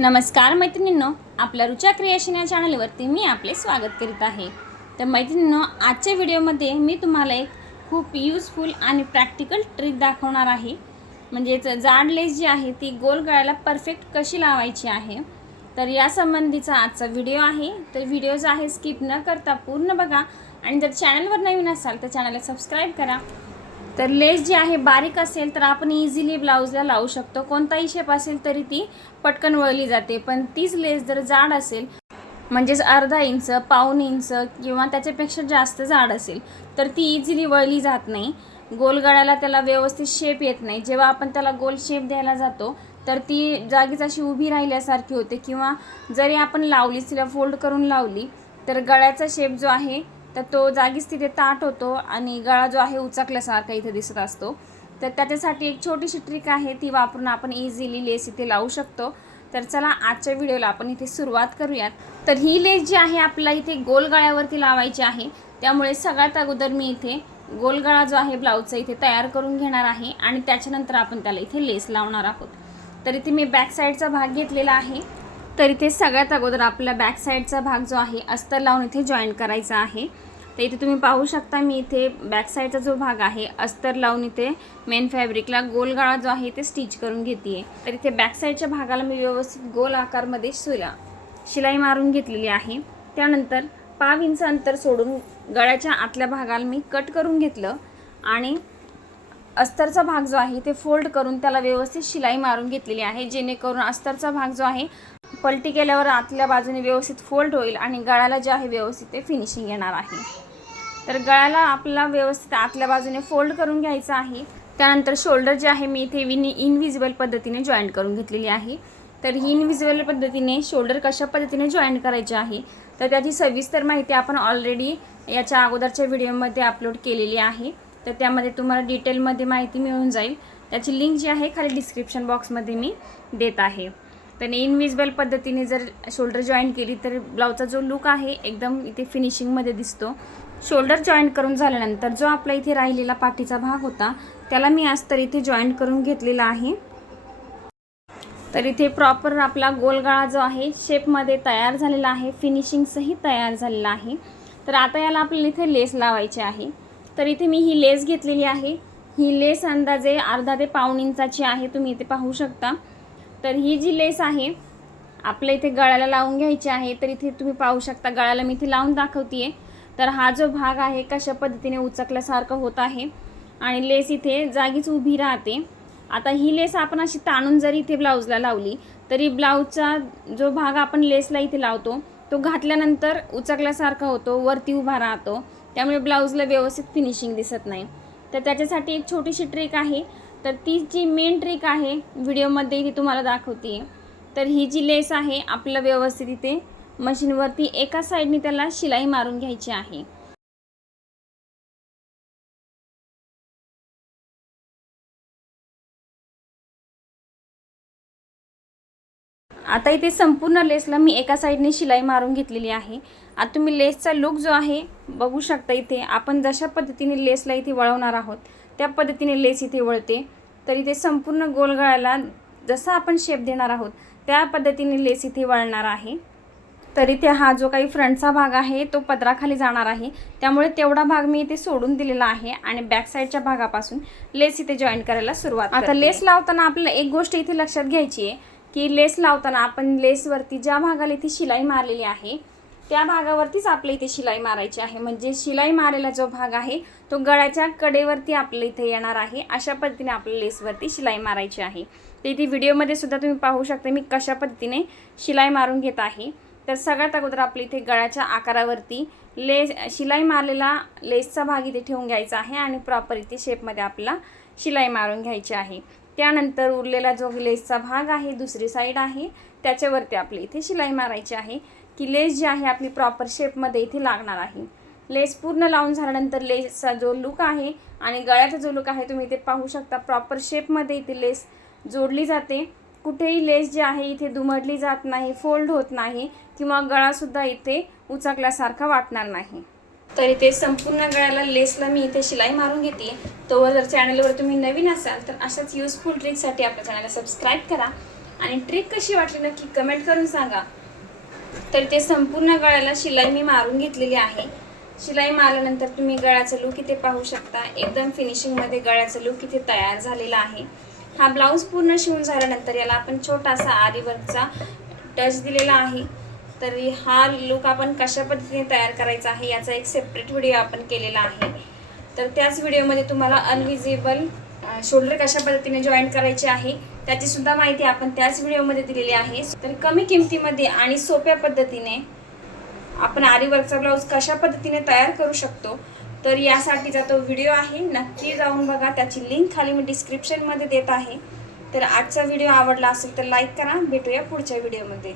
नमस्कार मैत्रिणींनो, आपल्या रुचा क्रिएशन या चॅनलवरती मी आपले स्वागत करीत आहे। तर मैत्रिणींनो, आजच्या व्हिडिओमध्ये मी तुम्हाला एक खूप यूजफुल आणि प्रॅक्टिकल ट्रिक दाखवणार आहे। म्हणजेच जाड लेस जी आहे ती गोल गळ्याला परफेक्ट कशी लावायची आहे। तर या संबंधीचा आजचा व्हिडिओ आहे। तर व्हिडिओ जो आहे स्किप न करता पूर्ण बघा आणि जर चॅनलवर नवीन असाल तर चॅनलला सबस्क्राइब करा। तर लेस जी आहे बारीक असेल तर आपण इझिली ब्लाउजला लावू शकतो, कोणताही शेप असेल तरी ती पटकन वळली जाते। पण तीच लेस जर जाड असेल म्हणजेच अर्धा इंच, पाऊण इंच किंवा त्याच्यापेक्षा जास्त जाड असेल तर ती इझिली वळली जात नाही। गोल गळ्याला त्याला व्यवस्थित शेप येत नाही। जेव्हा आपण त्याला गोल शेप द्यायला जातो तर ती जागीच अशी उभी राहिल्यासारखी होते, किंवा जरी आपण लावली, तिला फोल्ड करून लावली तर गळ्याचा शेप जो आहे तर तो जागीच तिथे ताट होतो आणि गळा जो आहे उचकल्यासारखा इथे दिसत असतो। तर त्याच्यासाठी एक छोटीशी ट्रिक आहे, ती वापरून आपण इझिली लेस इथे लावू शकतो। तर चला आजच्या व्हिडिओला आपण इथे सुरुवात करूयात। तर ही लेस जी आहे आपल्याला इथे गोल गळ्यावरती लावायची आहे, त्यामुळे सगळ्यात अगोदर मी इथे गोल गळा जो आहे ब्लाउजचा इथे तयार करून घेणार आहे आणि त्याच्यानंतर आपण त्याला इथे लेस लावणार आहोत। तर इथे मी बॅक साईडचा भाग घेतलेला आहे। तर इथे सगळ्यात अगोदर आपला बॅक साईडचा भाग जो आहे अस्तर लावून इथे जॉईंट करायचा आहे। तर इथे तुम्ही पाहू शकता मी इथे बॅक साईडचा जो भाग आहे अस्तर लावून इथे मेन फॅब्रिकला गोल गळा जो आहे ते स्टिच करून घेते। तर इथे बॅक साईडच्या भागाला मी व्यवस्थित गोल आकारमध्ये शिलाई मारून घेतलेली आहे। त्यानंतर 5 इंच अंतर सोडून गळ्याच्या आतल्या भागाला मी कट करून घेतलं आणि अस्तरचा भाग जो आहे ते फोल्ड करून त्याला व्यवस्थित शिलाई मारून घेतलेली आहे, जेणेकरून अस्तरचा भाग जो आहे पलटी केल्यावर आतल्या बाजूने व्यवस्थित फोल्ड होईल आणि गळ्याला जे आहे व्यवस्थित ते फिनिशिंग येणार आहे। तर गळ्याला आपल्याला व्यवस्थित आतल्या बाजूने फोल्ड करून घ्यायचं आहे। त्यानंतर शोल्डर जे आहे मी इथे इनविजिबल पद्धतीने जॉईंट करून घेतलेली आहे। तर ही इनविजिबल पद्धतीने शोल्डर कशा पद्धतीने जॉईंट करायचे आहे तर त्याची सविस्तर माहिती आपण ऑलरेडी याच्या अगोदरच्या व्हिडिओमध्ये अपलोड केलेली आहे। तर त्यामध्ये तुम्हाला डिटेलमध्ये माहिती मिळून जाईल, त्याची लिंक जी आहे खाली डिस्क्रिप्शन बॉक्समध्ये मी देत आहे। तर इनविजिबल पद्धतीने जर शोल्डर जॉईंट केली तर ब्लाउजचा जो लुक आहे एकदम इथे फिनिशिंगमध्ये दिसतो। शोल्डर जॉईंट करून झाल्यानंतर जो आपला इथे राहिलेला पाठीचा भाग होता त्याला मी अस्तर इथे जॉईंट करून घेतलेला आहे। तर इथे प्रॉपर आपला गोल गळा जो आहे शेपमध्ये तयार झालेला आहे, फिनिशिंगसही तयार झालेला आहे। तर आता याला आपल्याला इथे लेस लावायची आहे। तर इथे मी ही लेस घेतलेली आहे। ही लेस अंदाजे अर्धा ते पाऊण इंचाची आहे, तुम्ही इथे पाहू शकता। तर ही जी लेस आहे आपल्या इथे गळ्याला लावून घ्यायची आहे। तर इथे तुम्ही पाहू शकता गळ्याला मी इथे लावून दाखवते। तर हा जो भाग आहे कशा पद्धतीने उचकल्यासारखं होत आहे आणि लेस इथे जागीच उभी राहते। आता ही लेस आपण अशी ताणून जरी इथे ब्लाउजला लावली तरी ब्लाउजचा जो भाग आपण लेसला इथे लावतो तो घातल्यानंतर उचकल्यासारखा होतो, वरती उभा राहतो, त्यामुळे ब्लाउजला व्यवस्थित फिनिशिंग दिसत नाही। तर त्याच्यासाठी एक छोटीशी ट्रिक आहे, तर ती जी मेन ट्रिक आहे व्हिडिओमध्ये इथे तुम्हाला दाखवते। तर ही जी लेस आहे आपल्याला व्यवस्थित इथे मशीनवरती एका साईडने त्याला शिलाई मारून घ्यायची आहे। आता इथे संपूर्ण लेसला मी एका साईडने शिलाई मारून घेतलेली आहे। आता तुम्ही लेसचा लुक जो आहे बघू शकता, इथे आपण जशा पद्धतीने लेसला इथे वळवणार आहोत त्या पद्धतीने लेस इथे वळते। तर इथे संपूर्ण गोल गळ्याला जसा आपण शेप देणार आहोत त्या पद्धतीने लेस इथे वळणार आहे। तर इथे हा जो काही फ्रंटचा भाग आहे तो पदराखाली जाणार आहे, त्यामुळे तेवढा भाग मी इथे सोडून दिलेला आहे आणि बॅक साईडच्या भागापासून लेस इथे जॉईंट करायला सुरुवात करते। आता लेस लावताना आपल्याला एक गोष्ट इथे लक्षात घ्यायची आहे की लेस लावताना आपण लेसवरती ज्या भागाला इथे शिलाई मारलेली आहे त्या भागावरतीच आपल्या इथे शिलाई मारायची आहे। म्हणजे शिलाई मारलेला जो भाग आहे तो गळ्याच्या कडेवरती आपल्या इथे येणार आहे, अशा पद्धतीने आपल्या लेसवरती शिलाई मारायची आहे। तर इथे व्हिडिओमध्ये सुद्धा तुम्ही पाहू शकता मी कशा पद्धतीने शिलाई मारून घेत आहे। तर सगळ्यात अगोदर आपल्या इथे गळ्याच्या आकारावरती शिलाई मारलेला लेसचा भाग इथे ठेवून घ्यायचा आहे आणि प्रॉपर इथे शेपमध्ये आपल्याला शिलाई मारून घ्यायची आहे। त्यानंतर उरलेला जो लेसचा भाग आहे दुसरी साईड आहे त्याच्यावरती आपल्या इथे शिलाई मारायची आहे की लेस जी आहे आपली प्रॉपर शेपमध्ये इथे लागणार आहे। लेस पूर्ण लावून झाल्यानंतर लेसचा जो लुक आहे आणि गळ्याचा जो लुक आहे तुम्ही इथे पाहू शकता, प्रॉपर शेपमध्ये इथे लेस जोडली जाते। कुठेही लेस जी आहे इथे दुमडली जात नाही, फोल्ड होत नाही किंवा गळासुद्धा इथे उचकल्यासारखा वाटणार नाही। तर इथे संपूर्ण गळ्याला लेसला मी इथे शिलाई मारून घेते। तो जर चॅनलवर तुम्ही नवीन असाल तर अशाच यूजफुल ट्रिकसाठी आपल्या चॅनलला सबस्क्राईब करा आणि ट्रिक कशी वाटली नक्की कमेंट करून सांगा। तर ते संपूर्ण गळ्याला शिलाई मी मारून घेतलेली आहे। शिलाई मारल्यानंतर तुम्ही गळ्याचं लूक इथे पाहू शकता, एकदम फिनिशिंगमध्ये गळ्याचं लूक इथे तयार झालेला आहे। हा ब्लाऊज पूर्ण शिवून झाल्यानंतर याला आपण छोटासा आरी वर्कचा टच दिलेला आहे। तर हा लूक आपण कशा पद्धतीने तयार करायचा आहे याचा एक सेपरेट व्हिडिओ आपण केलेला आहे। तर त्याच व्हिडिओमध्ये तुम्हाला अनविजिबल शोल्डर कशा पद्धतीने जॉईंट करायचे आहे त्याची सुद्धा माहिती आपण त्याच व्हिडिओमध्ये दिलेली आहे। तर कमी किमतीमध्ये आणि सोप्या पद्धतीने आपण आरी वर्कचा ब्लाऊज कशा पद्धतीने तयार करू शकतो तर यासाठीचा तो व्हिडिओ आहे, नक्की जाऊन बघा। त्याची लिंक खाली मी डिस्क्रिप्शनमध्ये देत आहे। तर आजचा व्हिडिओ आवडला असेल तर लाईक करा। भेटूया पुढच्या व्हिडिओमध्ये।